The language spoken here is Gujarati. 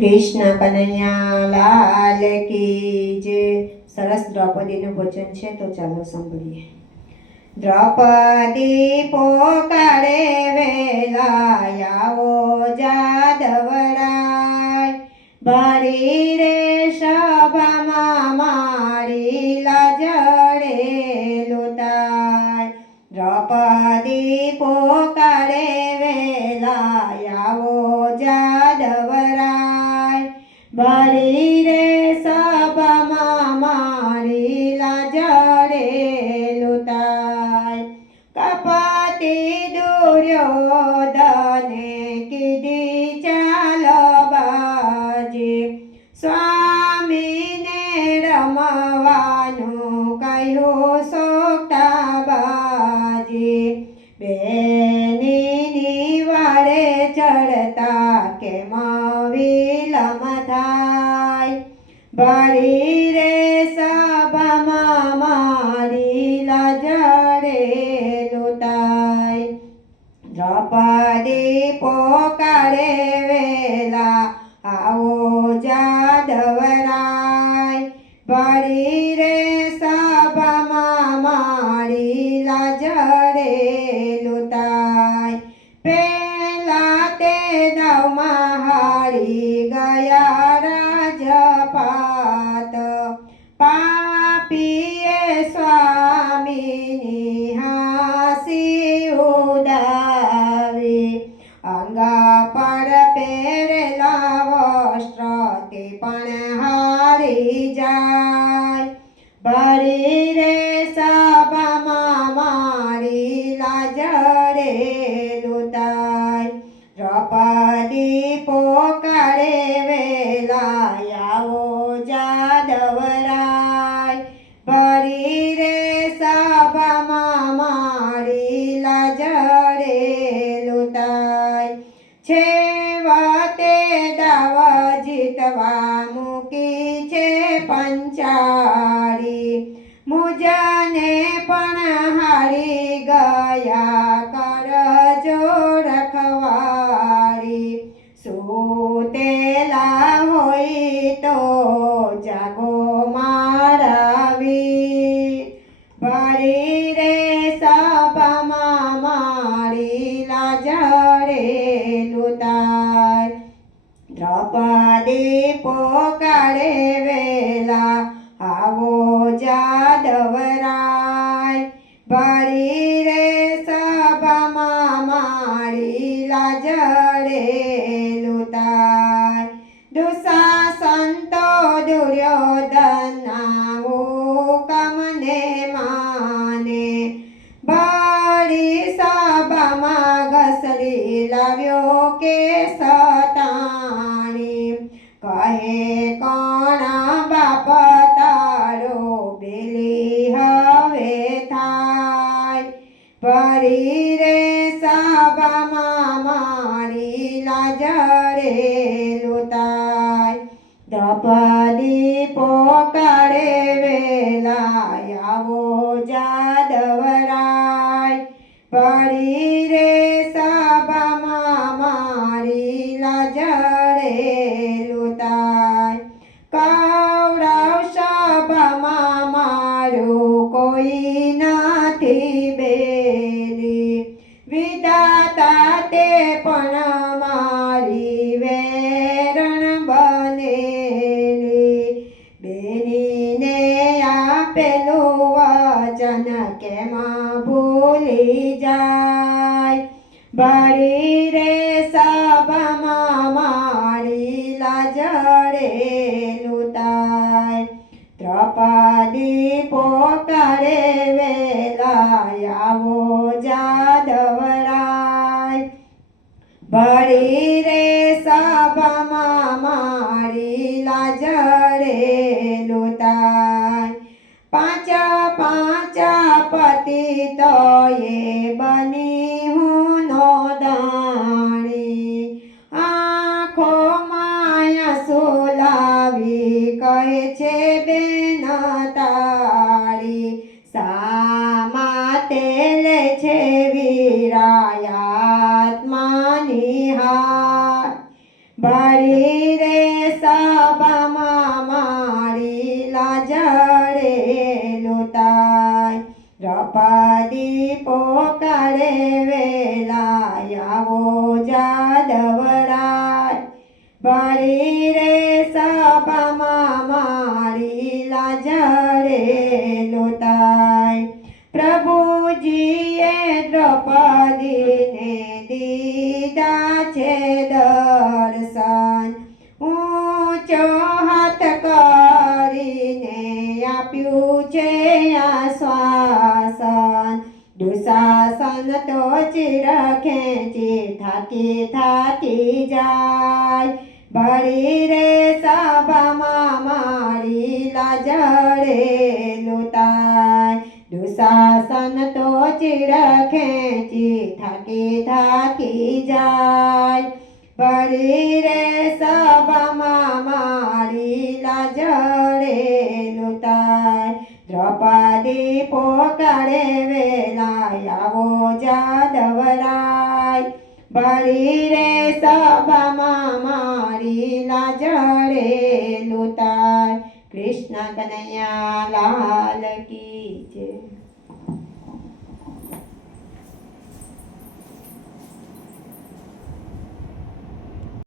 કૃષ્ણ કનૈયા લાલ કી જય। સરસ દ્રૌપદીનું વચન છે, તો ચાલો સાંભળીએ। દ્રૌપદી પોકારે વેલા આવો જાદવરાય, ભરી રે સભામાં મારી લાજડે લૂંટાય। દ્રૌપદી પોકારે વેલા આવો જાદવરાય, ભરી રે સભામાં મારી લાજડે લૂંટાય। કપટી દુર્યોધને કીધી ચાલબાજી, સ્વામીને રમવાનું કહ્યું સોગટાબાજી। બેનીની વાળે ચડતા કેમ વિલમ થાય, ભરી રે સભામાં મારી લાજડે લૂંટાય। દ્રૌપદી પોકારે વેલા આવો જાદવરાય, ભરી રે સભામાં મારી લાજડે લૂંટાય। પેલા તે દાવમાં હારી ગયા રાજપાત, પાપીએ સ્વામીની હાંસી ઉડાવી। અંગા પર પહેરેલા વસ્ત્ર તે પણ હારી જાય, ભરી રે સભામાં મારી લાજડે લૂંટાય। દ્રૌપદી પોકારે વેલા આવો જાદવરાય, ભરી રે સભામાં મારી લાજડે લૂંટાય। છેવટે દાવ જીતવા મૂકી છે પંચાળી, મુજને પણ હારી ગયા કરજો રખવાળી। સૂતેલા હોય તો જાગો મારા વીર, ભરી રે સભામાં મારી લાજડે લૂંટાય। દ્રૌપદી પોકારે વેલા આવો જાદવરાય, ભરી રે સભામાં મારી લાજડે લૂંટાય। દુશાસન તો દુર્યોધનના હુકમને માને, ભરી સભામાં ઘસડી લાવ્યો કેસ તાણી। કહે કોણ બાપ તારો બેલી હવે થાય, ભરી રે સભામાં મારી લાજડે લૂંટાય। દ્રૌપદી પોકારે વેલા આવો જાદવરાય, ભરી રે સભામાં મારી લાજડે લૂંટાય। કૌરવ સભામાં મારું કોઈ નથી બેલી, વિધાતા તે પણ મારી વેરણ બનેલી। બેનીને આપેલું વચન કેમ ભૂલી જાય, ભરી રે સભામાં મારી લાજડે લૂંટાય। દ્રૌપદી પોકારે વેલા આવો જાદવરાય, ભરી રે સભામાં મારી લાજડે લૂંટાય। પાંચ પાંચ પતિ તો એ બની હું નોંધાણી, આંખો માયા સુલાવી કહે છે બેન તાળી। સામા તેલે છે વીરાયાત્માની હાર, ભરી રે દ્રૌપદી પોકારે વેલા આવો જાદવરાય ભરી રે સભામાં મારી લાજરે લોતાય પ્રભુજીએ દ્રૌપદીને દીધા છે દર્શન ઊંચો હાથ કરીને આપ્યું છે આશ્વાસન દુશાસન તો ચીર ખેંચી થાકી જાય ભરી રે સભામાં મારી લાજરે લોતાય દુશાસન તો ચીર ખેંચી થાકી જાય ભરી રે સભામાં મારી લાજરે લોતાય દ્રૌપદી પોકારે વેલા આવો જાદવરાય ભરી રે સભામાં મારી લાજરે લોતાય કૃષ્ણ કનૈયા લાલ કી